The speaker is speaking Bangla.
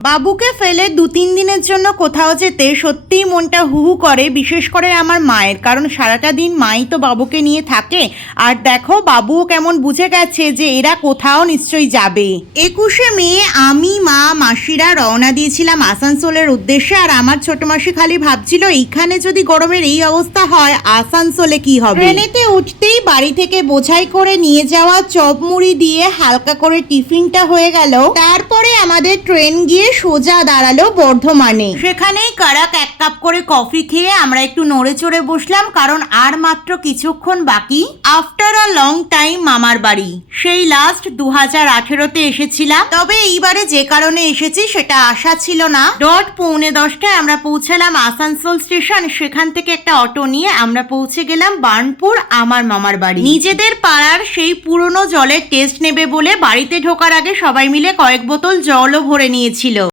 বাবুকে ফেলে 2-3 দিনের জন্য কোথাও যেতে সত্যিই মনটা হুহু করে, বিশেষ করে আমার মায়ের, কারণ সারাটা দিন মাই তো বাবুকে নিয়ে থাকে। আর দেখো বাবুও কেমন বুঝে গেছে যে এরা কোথাও নিশ্চয়ই যাবে। 21শে মে আমি, মা, মাসিরা রওনা দিয়েছিলাম আসানসোলের উদ্দেশ্যে। আর আমার ছোট মাসি খালি ভাবছিল এইখানে যদি গরমের এই অবস্থা হয় আসানসোলে কি হবে। ট্রেনেতে উঠতেই বাড়ি থেকে বোঝাই করে নিয়ে যাওয়া চপ মুড়ি দিয়ে হালকা করে টিফিনটা হয়ে গেল। তারপরে আমাদের ট্রেন গিয়ে সোজা দাঁড়ালো বর্ধমানে। সেখানেই কারাক 1 কাপ করে কফি খেয়ে আমরা একটু নড়ে চড়ে বসলাম, কারণ আর মাত্র কিছুক্ষণ বাকি। আফটার আ লং টাইম মামার বাড়ি। সেই লাস্ট 2018-তে এসেছিলাম, তবে এইবারে যে কারণে এসেছি সেটা আশা ছিল না। 9:45 আমরা পৌঁছালাম আসানসোল স্টেশন। সেখান থেকে একটা অটো নিয়ে আমরা পৌঁছে গেলাম বার্নপুর, আমার মামার বাড়ি। নিজেদের পাড়ার সেই পুরনো জলের টেস্ট নেবে বলে বাড়িতে ঢোকার আগে সবাই মিলে কয়েক বোতল জলও ভরে নিয়েছিল।